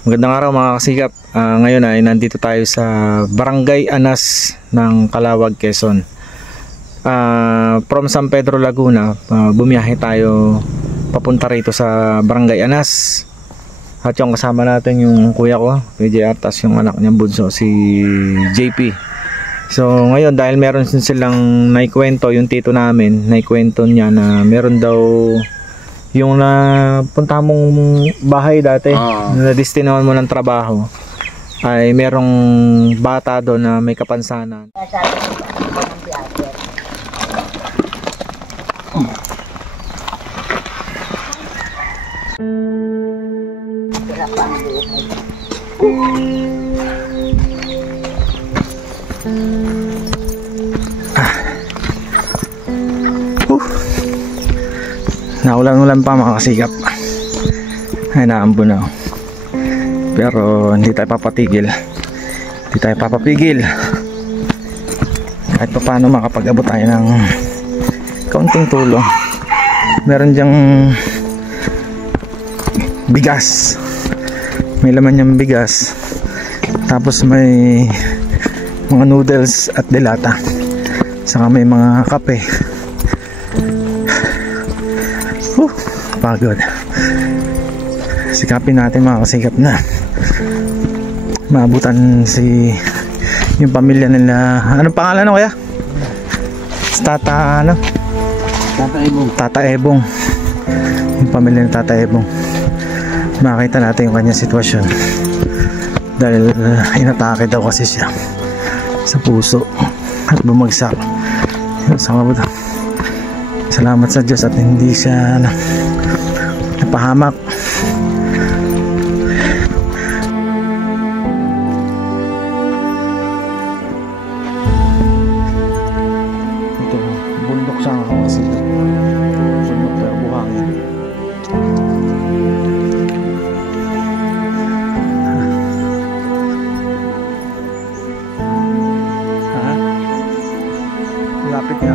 Magandang araw mga kasikap. Ngayon ay nandito tayo sa Barangay Anas ng Calawag, Quezon. From San Pedro, Laguna, bumiyahe tayo papunta rito sa Barangay Anas. At yung kasama natin yung kuya ko, PJ Artas, yung anak niyang bunso, si JP. So ngayon dahil meron silang naikwento, yung tito namin, naikwento niya na meron daw yung napunta mong bahay dati, na destinohan mo ng trabaho, ay merong bata doon na may kapansanan. Naulan-ulan pa mga kasikap. Ay, naambo na. Pero hindi tayo papatigil. Hindi tayo papapigil. Kahit pa paano makapag-abot tayo ng kaunting tulong. Meron dyang bigas. May laman niyang bigas. Tapos may mga noodles at delata. Saka may mga kape. Pagod. Sikapin natin mga kasikap na maabutan yung pamilya nila. Anong pangalan no kaya? Tata ano? Tata Ebong. Tata Ebong. Yung pamilya ng Tata Ebong. Makita natin yung kanyang sitwasyon. Dahil inatake daw kasi siya sa puso at bumagsak. Salamat sa Diyos at hindi siya napahamak. Ito, bundok siya nga kasi. Bundok pero buhangin. Lapit na.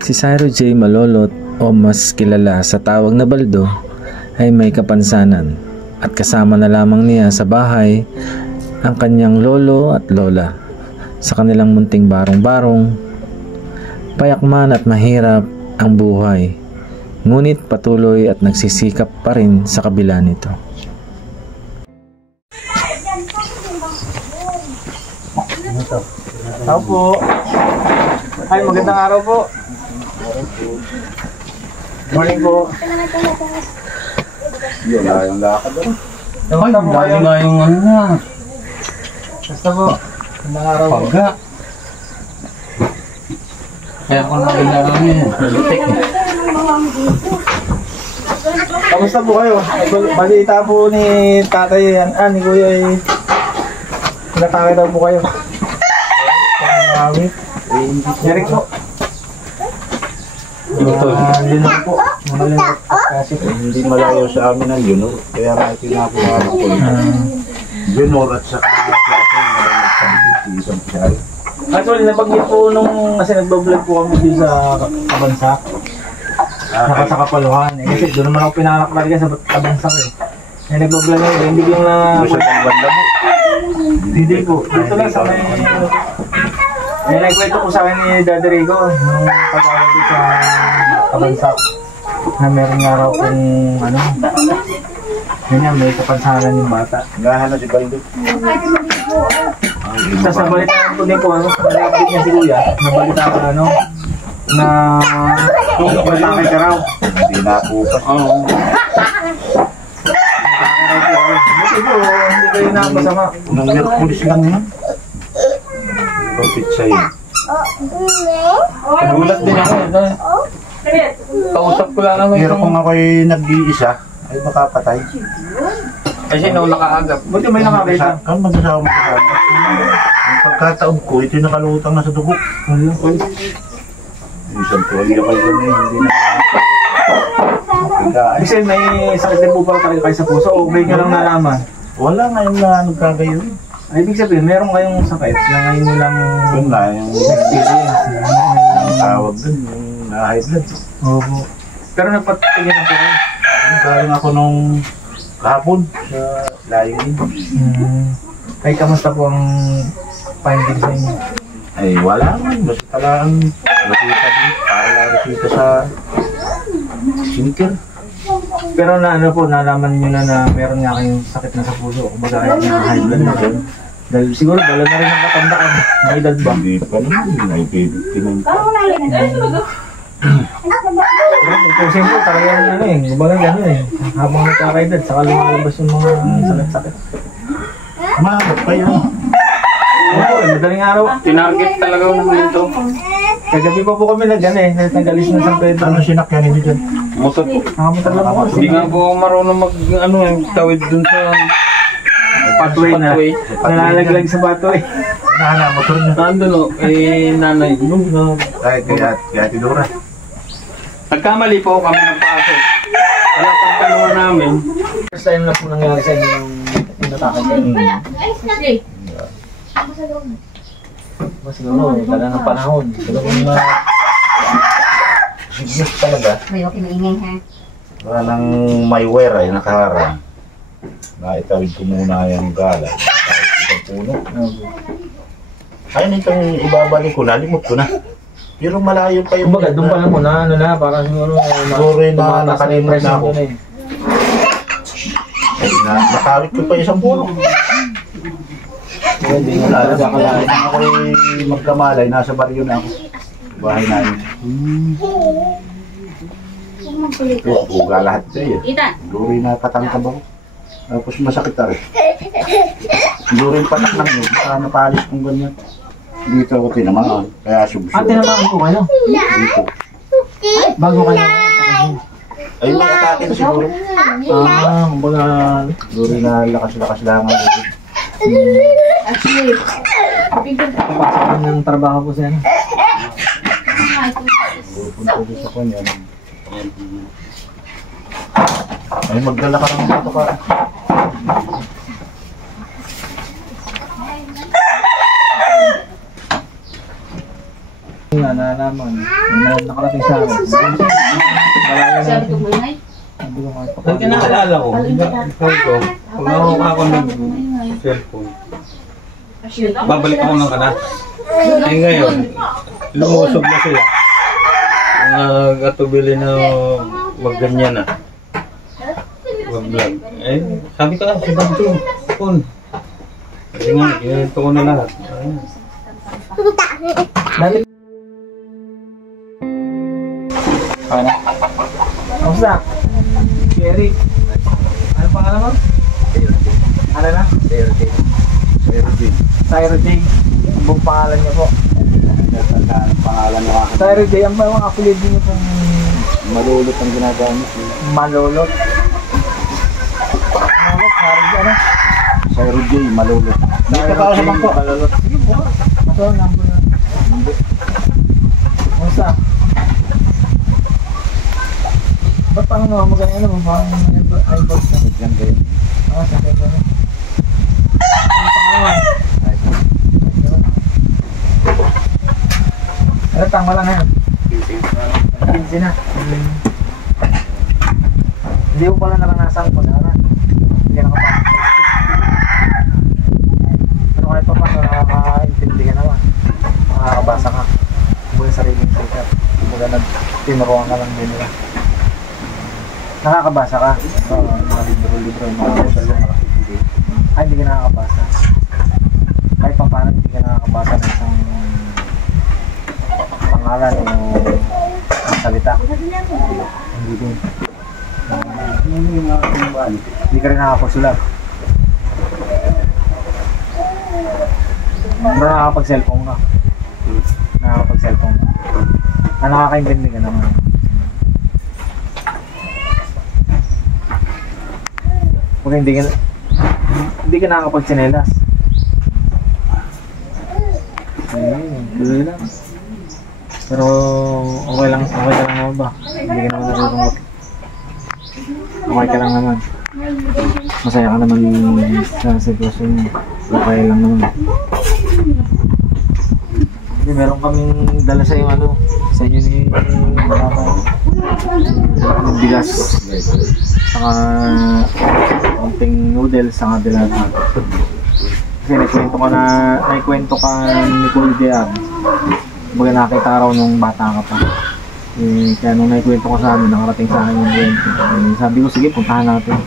Si Cyrus J. Malolot o mas kilala sa tawag na Baldo ay may kapansanan at kasama na lamang niya sa bahay ang kanyang lolo at lola. Sa kanilang munting barong-barong, payakman at mahirap ang buhay, ngunit patuloy at nagsisikap pa rin sa kabila nito. Tao po. Ay, magandang araw po. Morning po. Yun na yung lakad doon. Ay, dali nga yung ano na. Basta po. Magandang araw po. Pagka. Kaya ko na kailangan yun. Kamusta po kayo? Balita po ni tatay, ni kuya ay pinatake daw po kayo. Eric po. Yun po. Kasi Hindi malayo sa amin ang yun. Kaya nga pinakuha ko yun at saka isang piyay. actually, nabanggit po nung kasi nagbablog po kami dito sa Kabansak. Saka sa Kapaluhan. Kasi doon naman ako pinanak talaga sa Kabansak eh. Nagbablog ngayon, hindi ko na... Hindi po. Dito lang sa may... nagkwento ko sa akin ni Daddy Rico nung pag-awag ko sa Kabansak na meron nga raw kung ano, ganyan, may kapansanan yung bata. Ngahan na si Baldo. Tapos nabalitaan ko din po, nag-update niya si Kuya, nabalitaan ko ano, na matake ka raw. Hindi na akupas. Oo. Buti po, hindi kayo na masama. Unang Merkulis lang yun. Pagpitsa yun. Nagulat din ako. Kausap ko lang naman. Pero kung ako'y nag-iisa, ay makapatay. Kasi nauna ka agap. Buti may nakakita. Kung mag-asawa mo kasama. pagkataob ko, ito yung nakalutang na sa dugo. Isang tuwalya pa ito na hindi na. Kasi may sakit din po pala talaga kayo sa puso o may nyo lang nalaman? Wala ngayon na nagkagayon. Ay, ibig sabihin, meron kayong sakit na ngayon nyo lang Yun na, yung experience. ang tawag dun, yung na-high blood. Opo. Pero nagpatigil na po kayo. Galing ako nung kahapon sa layunin. Ay, kamusta po ang finding sa inyo? Ay, wala man. Basta lang resita din. Para lang resita sa sinker. Pero na ano po, nalaman nyo na meron nga kayong sakit na sa puso. Kumbaga ay high blood na rin. Dahil siguro dala na rin ang katandaan. May edad ba? Hindi pa naman. Ay, pinag Tutusin po, talagang ano eh. Kumbaga gano'n eh. Habang nagkakaedad, saka lumalabas yung mga sakit-sakit. Mahabot pa yun. Oo, madaling araw. Tinarget talaga ako ng dito. Kagabi pa po kami nag-ano eh. Nag-alis na San Pedro. Ano sinakyan nito dyan? Motor. Nakamutan lang ako. Hindi nga po ako marunong mag, ano, tawid dun sa Pathway na. pathway. Nalalaglag sa pathway. Nahanap motor niya. Nandun o, nanay. Nung na, Ay, kaya Tidora. nagkamali po kami ng pasok. Wala pang dalawa namin. First time na po nangyari sa inyo yung inatake kayo. Siguro, taga ng panahon. Siguro kung Signos talaga. May okay maingay ha. Wala nang may wear ay nakaharang. Naitawid ko muna yung gala. Kahit isang puno. Ayun itong ibabalik ko, nalimot ko na. Pero malayo pa yung... kumbaga, doon pa lang muna, ano na, parang siguro... Siguro yun na nakalimot na ako. Ay, nakawit ko pa isang puno. Hindi nga Wala, talaga akalain. ako'y magkamalay, nasa baryo na ako. Bahay namin. Uga lahat siya eh. Siguro yung nakatangkab ako. Tapos masakit na rin. Siguro yung patak lang yun, baka napalis kong ganyan. Dito ako tinamaan, kaya subsub. Tinamaan po kayo? Dito. Bago kayo atake. Ay, may atake na siguro. Kumbaga... Siguro na lakas-lakas lang ako. Papasok ng trabaho po siya. Punta ko sa kanya. Ay, magdala ka ng ito ka. Nga, nalaman. Nakarating sa akin. Malayo na. Hindi ko makapakalit. Pag kinaalala ko, ikaw ko, pag nakuha ako ng cellphone, babalik ako ng kana. Eh ngayon, lumusog na sila. Ang atubili na wag ganyan na. Wag vlog. Eh, sabi ko lang, si Banto, phone. Kasi nga, ginanito ko na lahat. Dati... Ano? Kamusta? Si Eric. Ano pangalan mo? Ano na? Tyro J. Ang buong pangalan niyo po. Pangalan na ako. Tyro J, ang mga affiliate niyo pong Malulot ang ginagamit. Malolot. Malolot, Harry, ano? Sa J, malulot. Dito ka ako sa bangko. Malolot. Sige po. Ito, number na. Kamusta? Ba't parang naman maganda mo? Parang iPod na. Diyan kayo. Sakit na. Ano pangalan? Ano tanggal lang ngayon? 15 na. Hindi ko pala naranasan pag-aaral. Hindi nakapasok sa school. Pero kahit pa paano nakakaintindi ka naman. Makakabasa ka. Kumbaga sariling filter. Kumbaga tinuruan ka lang din nila. Nakakabasa ka. Mga libro-libro, mga libro. Ay, hindi ka nakakabasa. Kahit pa paano hindi ka nakakabasa ng isang pangalan o salita. Hindi din. Hindi ka rin nakakapagsulat. Pero nakakapag-cellphone ka. Nakakapag-cellphone ka. Nakakaintindi ka naman. Kung hindi ka nakakapag-tsinelas. Tuloy lang. Pero okay lang naman ba? Hindi ka naman narurungot. Okay ka lang naman. Masaya ka naman sa sitwasyon mo. Okay lang naman. Hindi, meron kaming dala sa yung ano, sa inyo ni Papa. Bigas. Saka konting noodles, saka dilata. Kasi naikwento ka ni Kuya Diab. Baga nakita raw nung bata ka pa. Kaya nung naikwento ko sa amin, nakarating sa akin yung kwento. Sabi ko, sige, puntahan natin.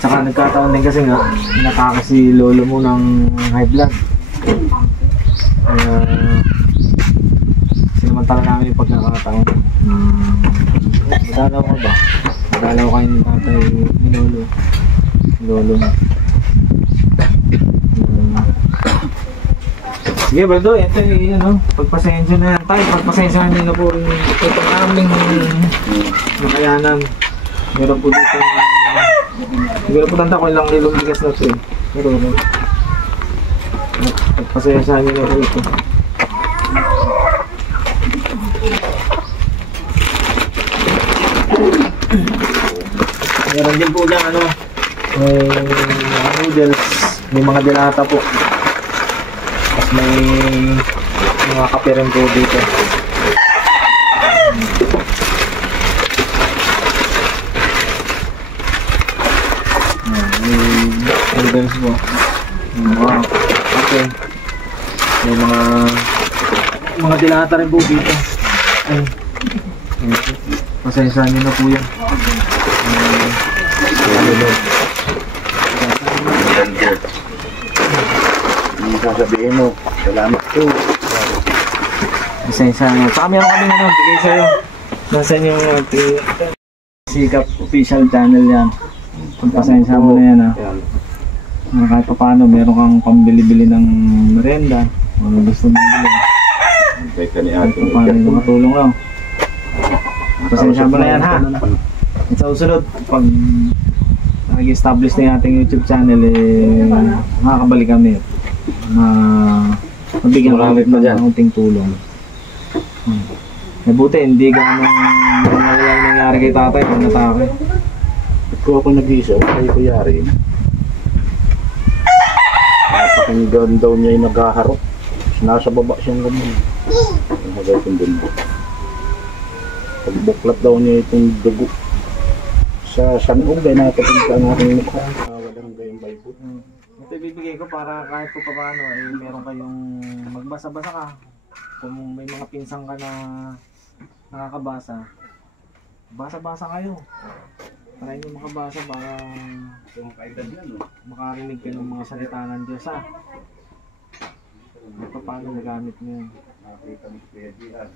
Saka nagkataon din kasi nga, nakaka si lolo mo ng high blood. Sinamantala namin yung pagkakataon. Madalaw ka ba? Madalaw kayo ng tatay ni lolo. Lolo mo. Sige, Baldo, ito yung ano, pagpasensya na yan tayo, pagpasensya nyo na po rin ito aming nakayanan. Meron po dito, siguro po tanda ko ilang kilong bigas na ito eh. Pero, pagpasensya nyo na po ito. Meron din po dyan, ano, mga noodles, may mga dilata po. May mga kape rin po dito. May noodles po. Mga kape. May mga dilata rin po dito. Ay. Pasensya nyo na po yan. Sasabihin mo, salamat po. Pasensya nyo. Saka meron kami ano, bigay sa'yo. Nasaan yung Sikap official channel yan. Pagpasensya mo na yan ha. Kahit pa paano, meron kang pambili-bili ng merenda. Ano gusto mo bilhin. Kahit ka ni Kahit ate. pa paano yung makatulong lang. Pasensya mo na yan ha. At sa usunod, pag nag-establish na yung ating YouTube channel, makakabalik kami. Mabigyan ka ulit ng unting tulong. Mabuti, hindi ganong walang nangyari kay tatay pag natake. Ba't ko ako nag-iisa? Huwag kayo yari. Napakinggan daw niya yung naghaharap. Nasa baba siyang ganun. Ang hagay kong dundo. Pagbuklat daw niya itong dugo. Sa sanong gaya nakapunta ang aking mukha. Walang gayong Bible. Ito ibibigay ko para kahit po paano meron kayong magbasa-basa ka. Kung may mga pinsang ka na nakakabasa, basa-basa kayo. Para inyo makabasa para makarinig kayo ng mga salita ng Diyos ha. Paano nagamit nyo yun. Nakita ni Kuya Gian.